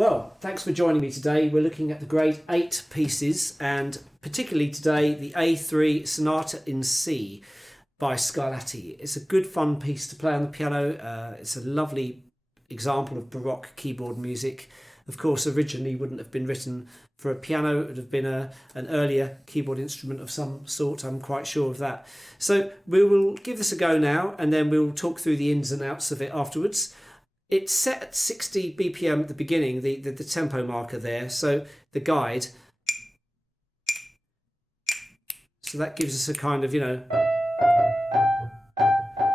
Well, thanks for joining me today. We're looking at the grade 8 pieces, and particularly today the A3 Sonata in C by Scarlatti. It's a good fun piece to play on the piano. It's a lovely example of Baroque keyboard music. Of course, originally wouldn't have been written for a piano. It would have been an earlier keyboard instrument of some sort. I'm quite sure of that. So we will give this a go now, and then we'll talk through the ins and outs of it afterwards. It's set at 60 BPM at the beginning, the tempo marker there. So the guide. So that gives us a kind of,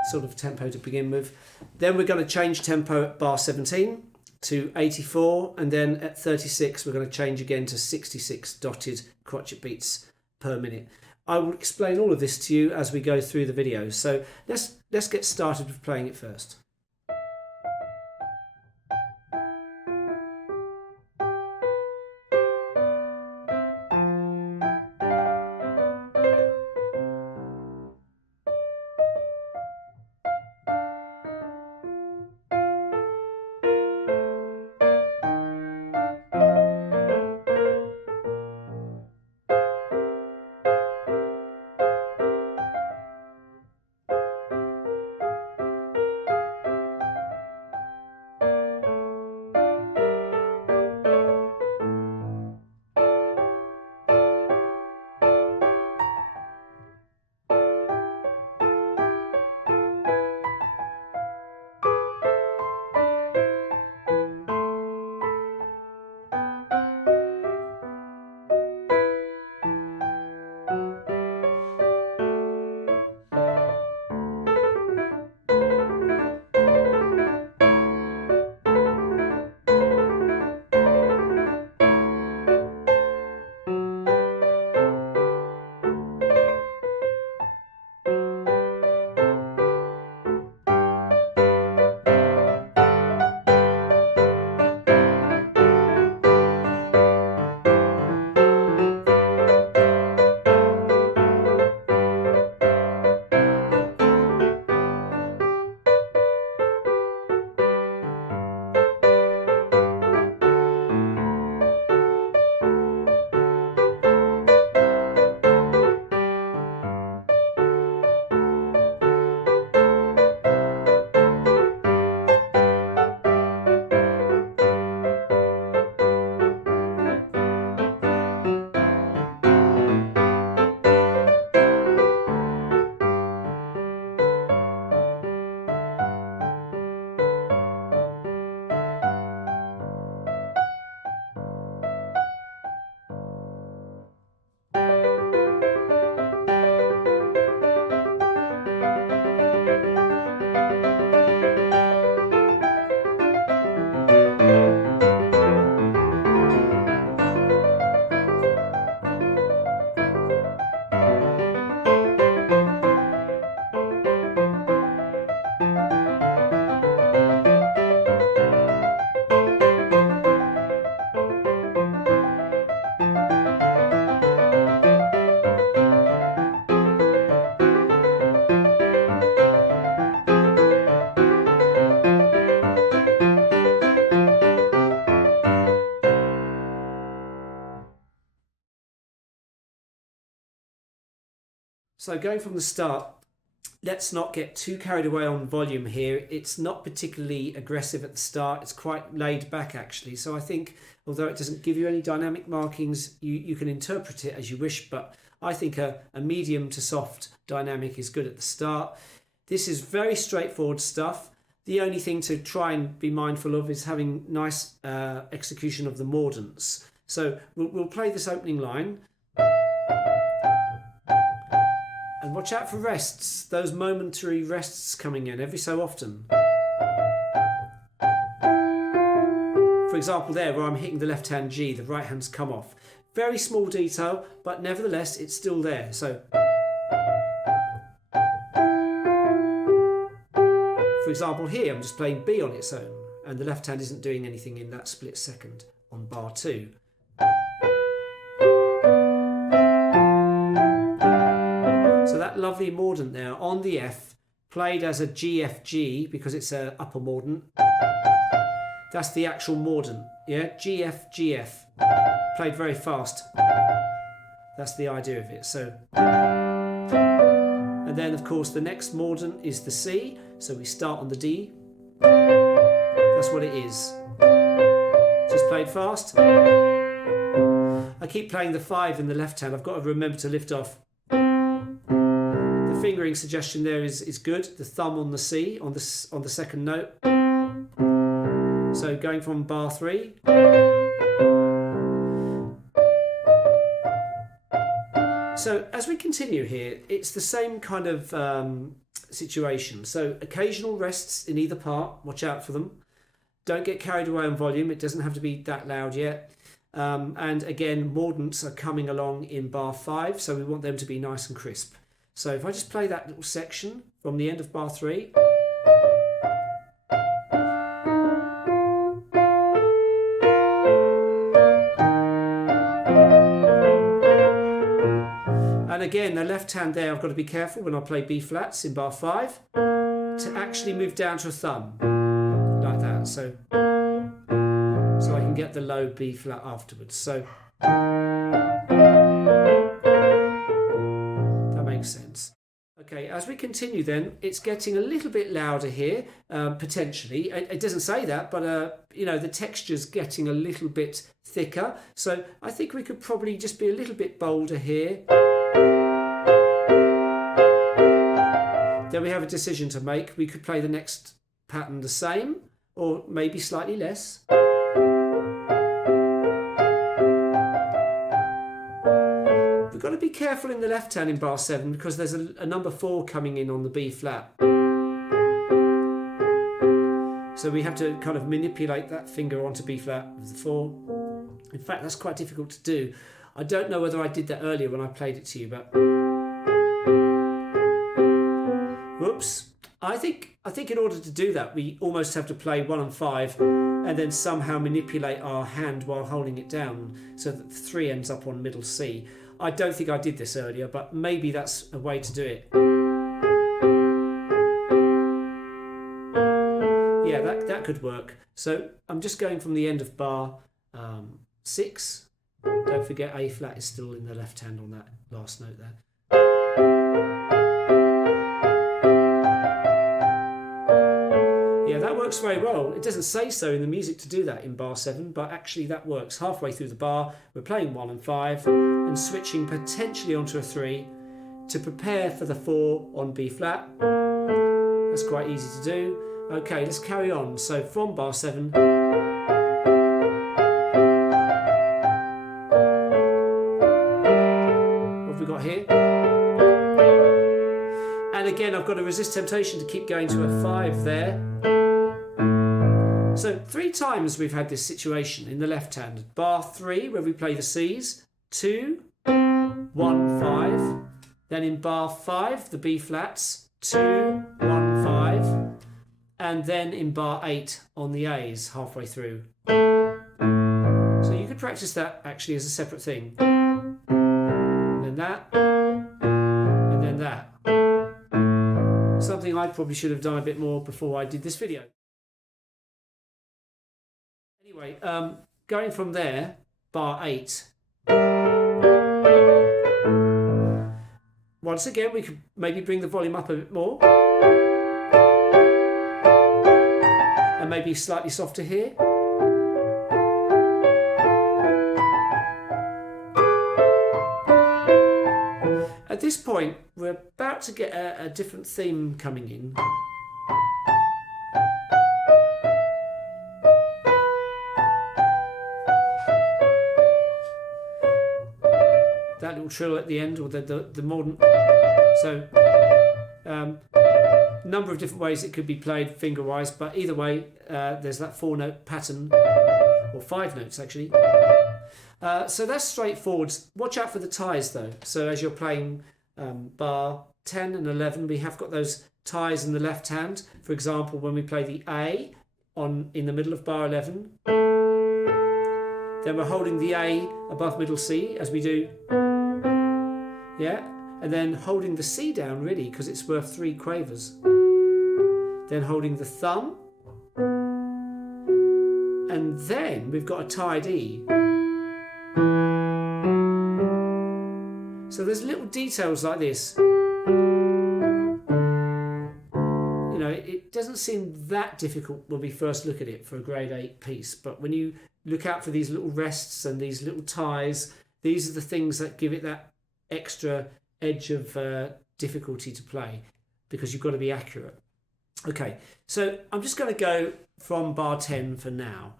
sort of tempo to begin with. Then we're going to change tempo at bar 17 to 84, and then at 36 we're going to change again to 66 dotted crotchet beats per minute. I will explain all of this to you as we go through the video. So let's get started with playing it first. So going from the start, let's not get too carried away on volume here. It's not particularly aggressive at the start. It's quite laid back actually. So I think although it doesn't give you any dynamic markings, you can interpret it as you wish. But I think a medium to soft dynamic is good at the start. This is very straightforward stuff. The only thing to try and be mindful of is having nice execution of the mordants. So we'll play this opening line. And watch out for rests, those momentary rests coming in every so often. For example there, where I'm hitting the left hand G, the right hand's come off. Very small detail, but nevertheless it's still there. So, for example here, I'm just playing B on its own, and the left hand isn't doing anything in that split second on bar 2. So that lovely mordant there on the F, played as a GFG because it's an upper mordant. That's the actual mordant. Yeah, G, F, G, F. Played very fast. That's the idea of it. So, and then of course the next mordant is the C. So we start on the D. That's what it is. Just played fast. I keep playing the 5 in the left hand. I've got to remember to lift off. The fingering suggestion there is good. The thumb on the C on the second note. So going from bar 3. So as we continue here, it's the same kind of situation. So occasional rests in either part. Watch out for them. Don't get carried away on volume. It doesn't have to be that loud yet. And again, mordants are coming along in bar 5, so we want them to be nice and crisp. So if I just play that little section from the end of bar 3. And again, the left hand there, I've got to be careful when I play B flats in bar 5 to actually move down to a thumb like that. So I can get the low B flat afterwards. So that makes sense. Okay, as we continue then, it's getting a little bit louder here, potentially. It doesn't say that, but you know, the texture's getting a little bit thicker. So I think we could probably just be a little bit bolder here. Then we have a decision to make. We could play the next pattern the same, or maybe slightly less. We've got to be careful in the left hand in bar 7 because there's a number 4 coming in on the B flat. So we have to kind of manipulate that finger onto B flat with the 4. In fact, that's quite difficult to do. I don't know whether I did that earlier when I played it to you, but whoops. I think in order to do that, we almost have to play 1 and 5 and then somehow manipulate our hand while holding it down so that the 3 ends up on middle C. I don't think I did this earlier, but maybe that's a way to do it. Yeah, that could work. So I'm just going from the end of bar 6. Don't forget A flat is still in the left hand on that last note there. Yeah, that works very well. It doesn't say so in the music to do that in bar 7, but actually that works. Halfway through the bar, we're playing 1 and 5 and switching potentially onto a 3 to prepare for the 4 on B flat. That's quite easy to do. Okay, let's carry on. So from bar 7. What have we got here? And again, I've got to resist temptation to keep going to a 5 there. So 3 times we've had this situation in the left hand. Bar 3, where we play the C's, 2, 1, 5. Then in bar 5, the B flats, 2, 1, 5. And then in bar 8 on the A's halfway through. So you could practice that actually as a separate thing. And then that, and then that. Something I probably should have done a bit more before I did this video. Anyway, going from there, bar 8. Once again, we could maybe bring the volume up a bit more. And maybe slightly softer here. At this point, we're about to get a different theme coming in. That little trill at the end, or the modern. So, number of different ways it could be played finger-wise, but either way, there's that 4-note pattern, or 5 notes actually. So that's straightforward. Watch out for the ties though. So as you're playing bar 10 and 11, we have got those ties in the left hand. For example, when we play the A in the middle of bar 11, then we're holding the A above middle C as we do. Yeah, and then holding the C down really because it's worth 3 quavers. Then holding the thumb, and then we've got a tied E. So there's little details like this. You know, it doesn't seem that difficult when we first look at it for a grade 8 piece, but when you look out for these little rests and these little ties, these are the things that give it that extra edge of difficulty to play, because you've got to be accurate. Okay, so I'm just going to go from bar 10 for now.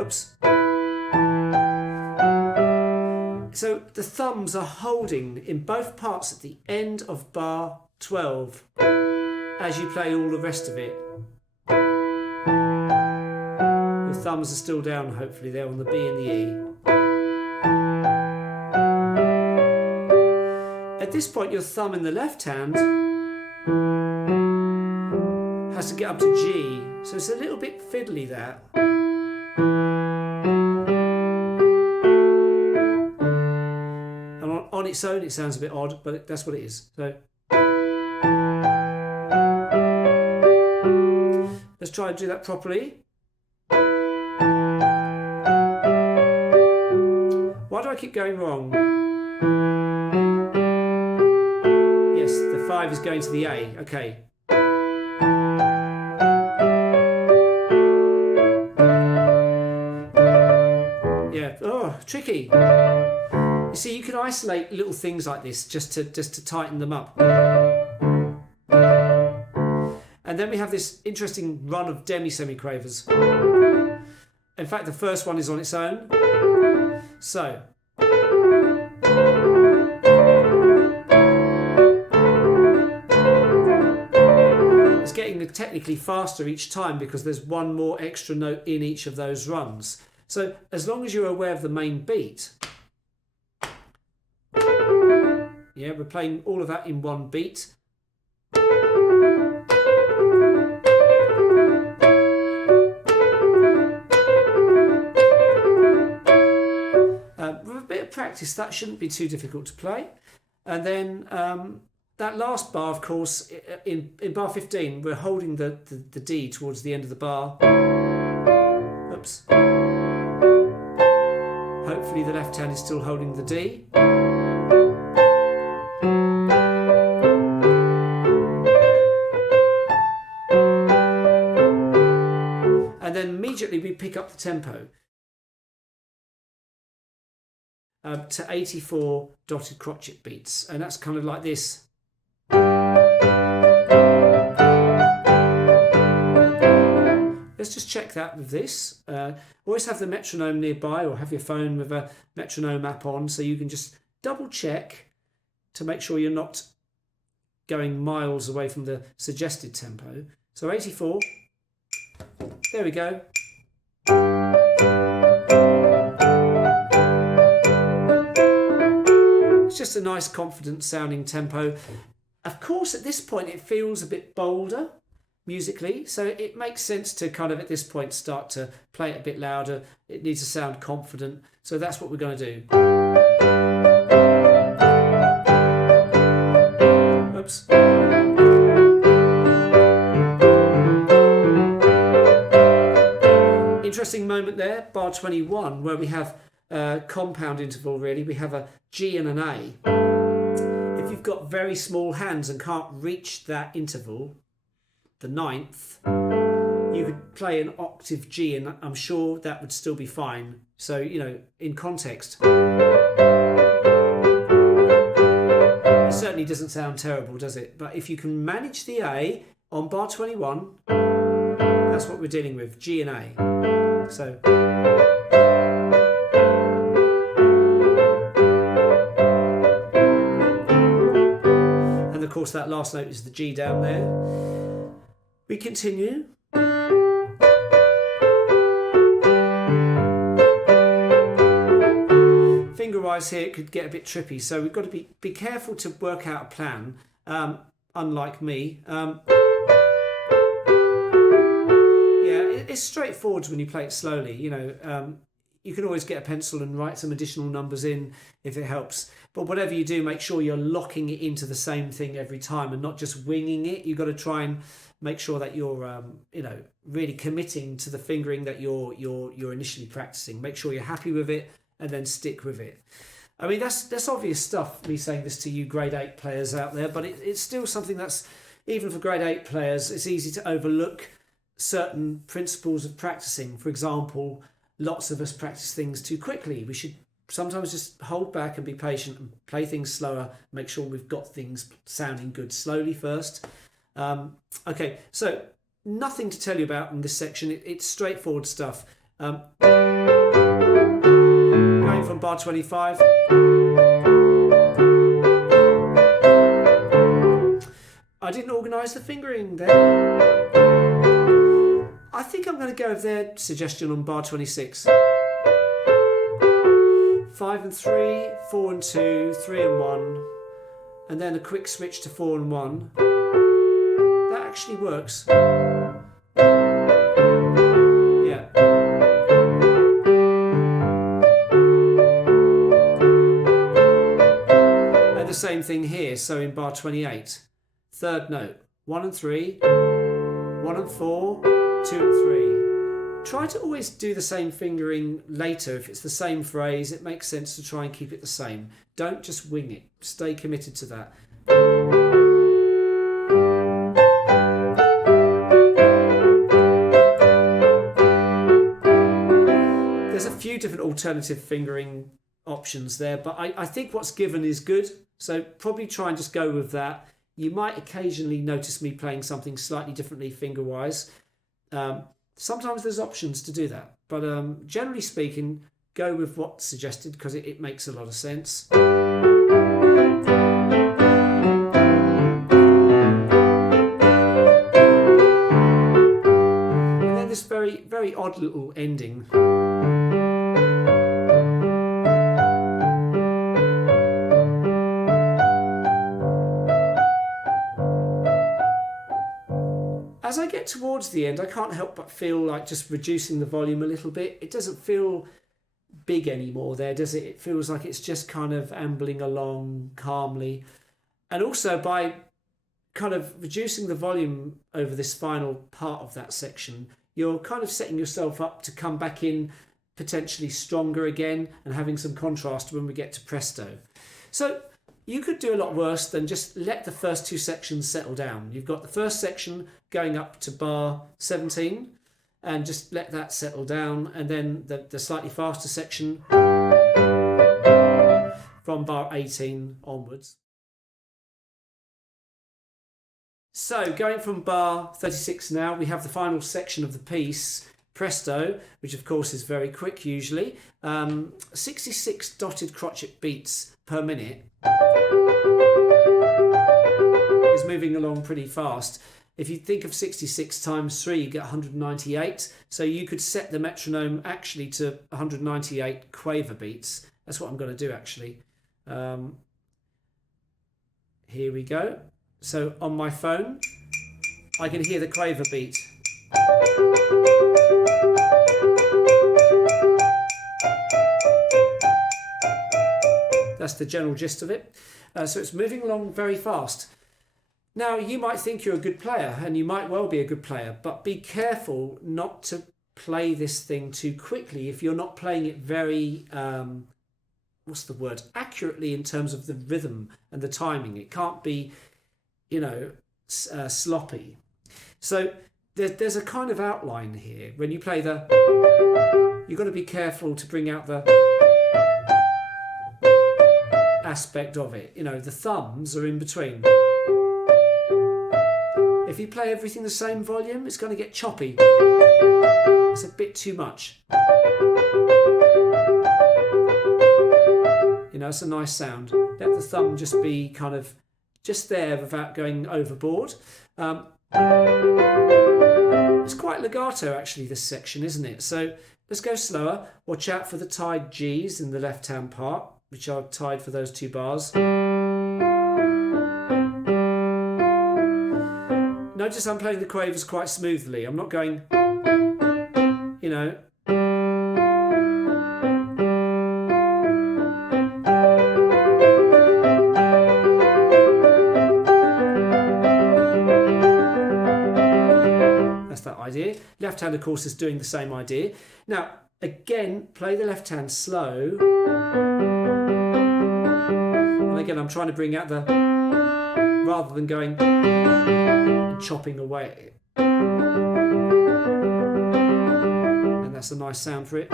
Oops. So the thumbs are holding in both parts at the end of bar 12 as you play all the rest of it. The thumbs are still down, hopefully they're on the B and the E. At this point your thumb in the left hand has to get up to G, so it's a little bit fiddly that. And on its own it sounds a bit odd, but that's what it is. So let's try and do that properly. Why do I keep going wrong? Yes, the 5 is going to the A. Okay. Yeah. Oh, tricky. You see, you can isolate little things like this just to tighten them up. And then we have this interesting run of demi-semi-quavers. In fact, the first one is on its own. So. It's getting technically faster each time because there's one more extra note in each of those runs. So as long as you're aware of the main beat, yeah, we're playing all of that in one beat. With a bit of practice, that shouldn't be too difficult to play. And then that last bar, of course, in bar 15, we're holding the D towards the end of the bar. Oops. Hopefully the left hand is still holding the D. And then immediately we pick up the tempo to 84 dotted crotchet beats, and that's kind of like this. Let's just check that with this. Always have the metronome nearby, or have your phone with a metronome app on, so you can just double check to make sure you're not going miles away from the suggested tempo. So 84, there we go. It's just a nice confident sounding tempo. Of course, at this point it feels a bit bolder musically, so it makes sense to kind of at this point start to play it a bit louder. It needs to sound confident, so that's what we're going to do. Oops. Interesting moment there, bar 21, where we have a compound interval really. We have a G and an A. If you've got very small hands and can't reach that interval, the 9th, you could play an octave G, and I'm sure that would still be fine. So, you know, in context, it certainly doesn't sound terrible, does it? But if you can manage the A on bar 21, that's what we're dealing with, G and A. So. And of course that last note is the G down there. We continue. Finger-wise here it could get a bit trippy, so we've got to be careful to work out a plan, unlike me. Yeah, it's straightforward when you play it slowly. You know, you can always get a pencil and write some additional numbers in if it helps. But whatever you do, make sure you're locking it into the same thing every time and not just winging it. You've got to try and make sure that you're, really committing to the fingering that you're initially practicing. Make sure you're happy with it and then stick with it. I mean, that's obvious stuff, me saying this to you grade 8 players out there, but it's still something that's, even for grade 8 players, it's easy to overlook certain principles of practicing. For example, lots of us practice things too quickly. We should sometimes just hold back and be patient and play things slower, make sure we've got things sounding good slowly first. Okay, so nothing to tell you about in this section. It's straightforward stuff. Going from bar 25. I didn't organise the fingering there. I think I'm going to go with their suggestion on bar 26. 5 and 3, 4 and 2, 3 and 1, and then a quick switch to 4 and 1. That actually works. Yeah. And the same thing here, so in bar 28. Third note, 1 and 3, 1 and 4, 2 and 3. Try to always do the same fingering later. If it's the same phrase, it makes sense to try and keep it the same. Don't just wing it. Stay committed to that. There's a few different alternative fingering options there, but I think what's given is good. So probably try and just go with that. You might occasionally notice me playing something slightly differently finger-wise. Sometimes there's options to do that, but generally speaking, go with what's suggested because it makes a lot of sense. And then this very, very odd little ending. As I get towards the end, I can't help but feel like just reducing the volume a little bit. It doesn't feel big anymore there, does it? It feels like it's just kind of ambling along calmly. And also by kind of reducing the volume over this final part of that section, you're kind of setting yourself up to come back in potentially stronger again and having some contrast when we get to presto. So you could do a lot worse than just let the first two sections settle down. You've got the first section going up to bar 17 and just let that settle down, and then the slightly faster section from bar 18 onwards. So going from bar 36 now, we have the final section of the piece, presto, which of course is very quick usually. 66 dotted crotchet beats per minute. Is moving along pretty fast. If you think of 66 times 3, you get 198. So you could set the metronome actually to 198 quaver beats. That's what I'm going to do actually. Here we go. So on my phone, I can hear the quaver beat. That's the general gist of it. So it's moving along very fast. Now, you might think you're a good player, and you might well be a good player, but be careful not to play this thing too quickly if you're not playing it very, accurately in terms of the rhythm and the timing. It can't be, sloppy. So there's a kind of outline here. When you play you've got to be careful to bring out the aspect of it. The thumbs are in between. If you play everything the same volume, it's going to get choppy. It's a bit too much. It's a nice sound. Let the thumb just be kind of just there without going overboard. It's quite legato actually, this section, isn't it? So let's go slower. Watch out for the tied G's in the left-hand part, which are tied for those two bars. Notice I'm playing the quavers quite smoothly. I'm not going, idea. Left hand, of course, is doing the same idea. Now, again, play the left hand slow. And again, I'm trying to bring out the, rather than going and chopping away. And that's a nice sound for it.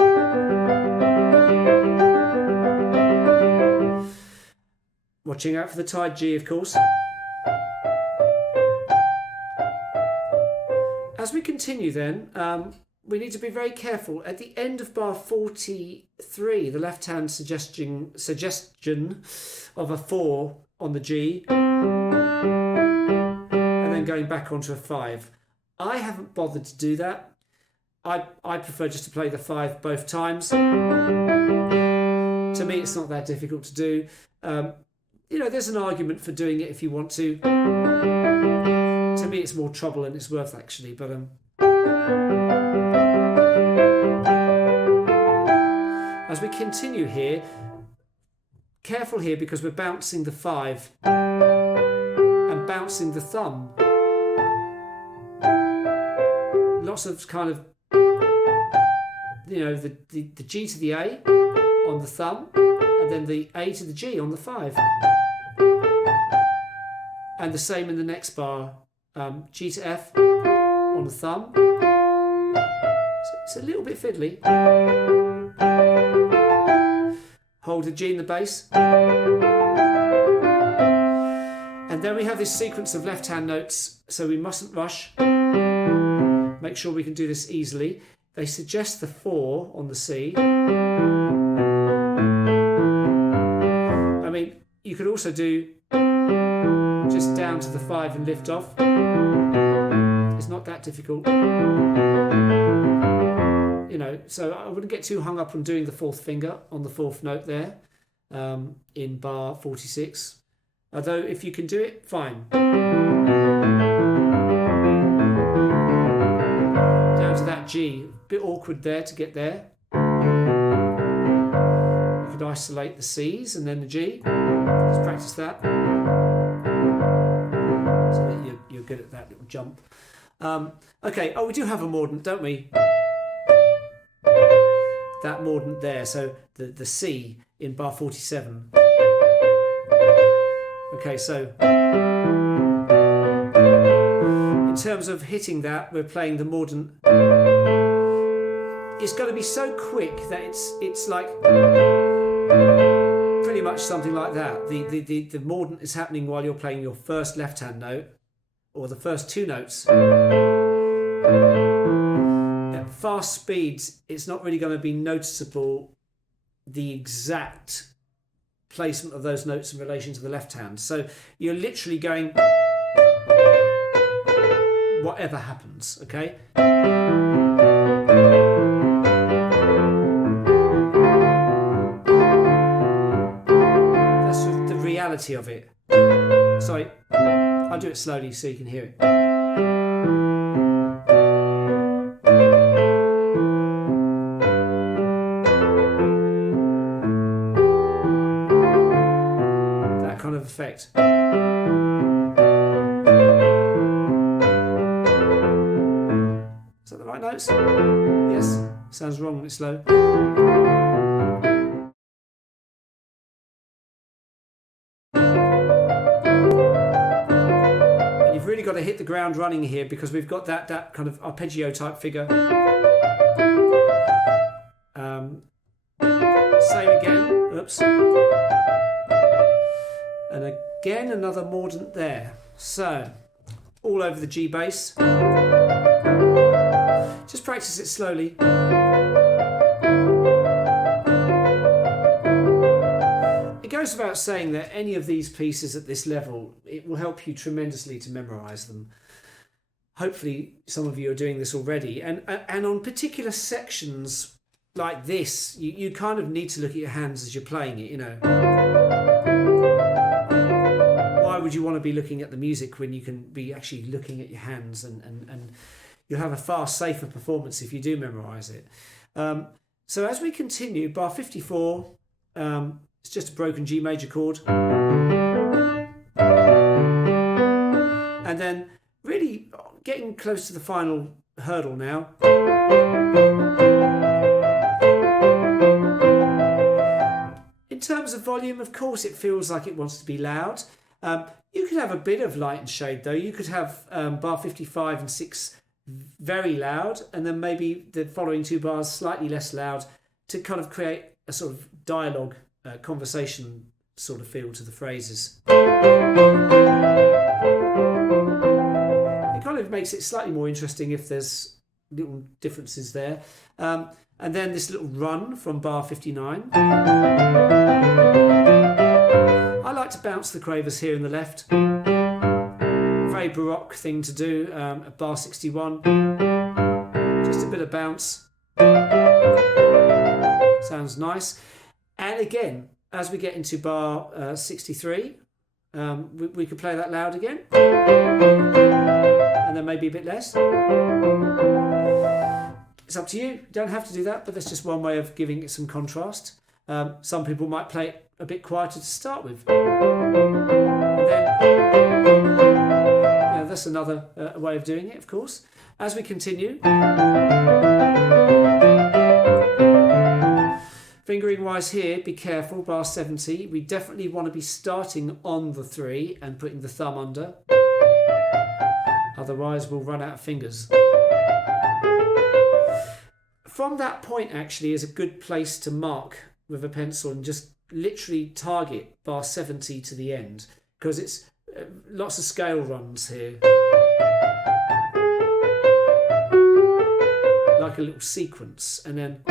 Watching out for the tied G, of course. As we continue then, we need to be very careful. At the end of bar 43, the left hand suggestion of a 4 on the G, and then going back onto a 5. I haven't bothered to do that. I prefer just to play the 5 both times. To me, it's not that difficult to do. You know, there's an argument for doing it if you want to. To me, it's more trouble than it's worth, actually. But as we continue here, careful here because we're bouncing the 5 and bouncing the thumb. Lots of kind of, you know, the G to the A on the thumb, and then the A to the G on the 5. And the same in the next bar, G to F on the thumb. So it's a little bit fiddly. Hold the G in the bass. And then we have this sequence of left-hand notes, so we mustn't rush. Make sure we can do this easily. They suggest the 4 on the C. I mean, you could also do just down to the 5 and lift off. It's not that difficult. You know, so I wouldn't get too hung up on doing the 4th finger on the 4th note there in bar 46. Although if you can do it, fine. Down to that G. A bit awkward there to get there. You could isolate the C's and then the G. Let's practice that. So that you're good at that little jump. Okay, oh, we do have a mordant, don't we? That mordant there, so the C in bar 47. Okay, so in terms of hitting that, we're playing the mordant. It's got to be so quick that it's like pretty much something like that. The mordant is happening while you're playing your first left-hand note, or the first 2 notes. At fast speeds, it's not really going to be noticeable the exact placement of those notes in relation to the left hand. So you're literally going whatever happens, okay? That's the reality of it. Sorry, I'll do it slowly so you can hear it. Effect. Is that the right notes? Yes. Sounds wrong when it's slow. And you've really got to hit the ground running here because we've got that kind of arpeggio type figure. Same again. Oops. And again, another mordant there. So, all over the G bass. Just practice it slowly. It goes without saying that any of these pieces at this level, it will help you tremendously to memorise them. Hopefully, some of you are doing this already. And on particular sections like this, you kind of need to look at your hands as you're playing it, you know. Why would you want to be looking at the music when you can be actually looking at your hands, and you'll have a far safer performance if you do memorise it. So as we continue, bar 54, it's just a broken G major chord. And then really getting close to the final hurdle now. In terms of volume, of course, it feels like it wants to be loud. You could have a bit of light and shade though. You could have bar 55 and 6 very loud, and then maybe the following 2 bars slightly less loud, to kind of create a sort of dialogue, conversation sort of feel to the phrases. It kind of makes it slightly more interesting if there's little differences there. And then this little run from bar 59. I like to bounce the quavers here in the left. Very Baroque thing to do at bar 61. Just a bit of bounce. Sounds nice. And again, as we get into bar 63, we could play that loud again. And then maybe a bit less. It's up to you. You don't have to do that, but that's just one way of giving it some contrast. Some people might play it a bit quieter to start with. And then, that's another way of doing it, of course. As we continue, fingering wise here, be careful, bar 70. We definitely want to be starting on the 3 and putting the thumb under. Otherwise, we'll run out of fingers. From that point, actually, is a good place to mark with a pencil and just literally target bar 70 to the end, because it's lots of scale runs here. Like a little sequence, and then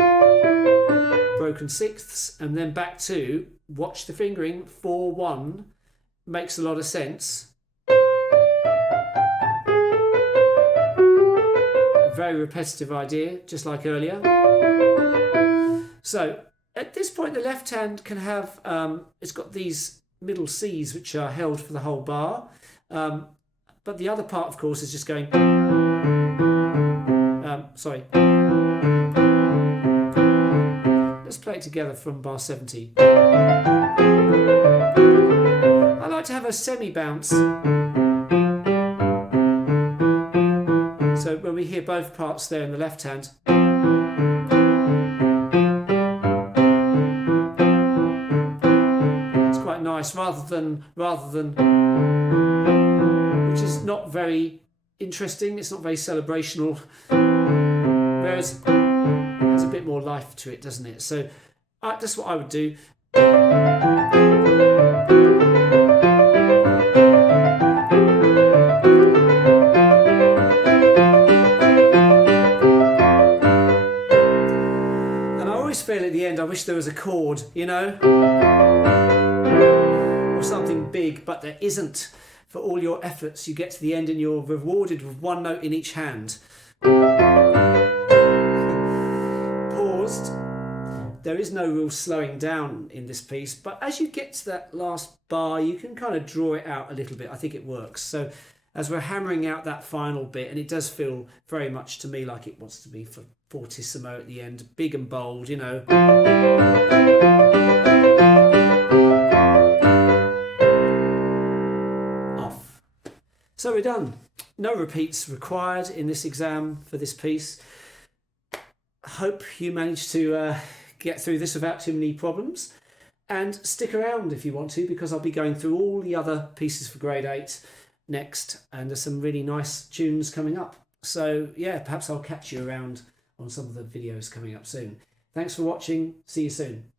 broken sixths, and then back to, watch the fingering, 4-1, makes a lot of sense. Very repetitive idea, just like earlier. So at this point, the left hand can have, it's got these middle C's which are held for the whole bar. But the other part, of course, is just going, sorry. Let's play it together from bar 70. I like to have a semi-bounce. So when we hear both parts there in the left hand, it's quite nice, rather than, which is not very interesting. It's not very celebrational. Whereas there's a bit more life to it, doesn't it? So that's what I would do. At the end, I wish there was a chord, you know, or something big, but there isn't. For all your efforts, you get to the end and you're rewarded with 1 note in each hand. Paused. There is no real slowing down in this piece, but as you get to that last bar, you can kind of draw it out a little bit. I think it works. So as we're hammering out that final bit, and it does feel very much to me like it wants to be for fortissimo at the end, big and bold, you know. Off. So we're done. No repeats required in this exam for this piece. Hope you managed to get through this without too many problems. And stick around if you want to, because I'll be going through all the other pieces for grade 8 next, and there's some really nice tunes coming up. So yeah, perhaps I'll catch you around on some of the videos coming up soon. Thanks for watching. See you soon.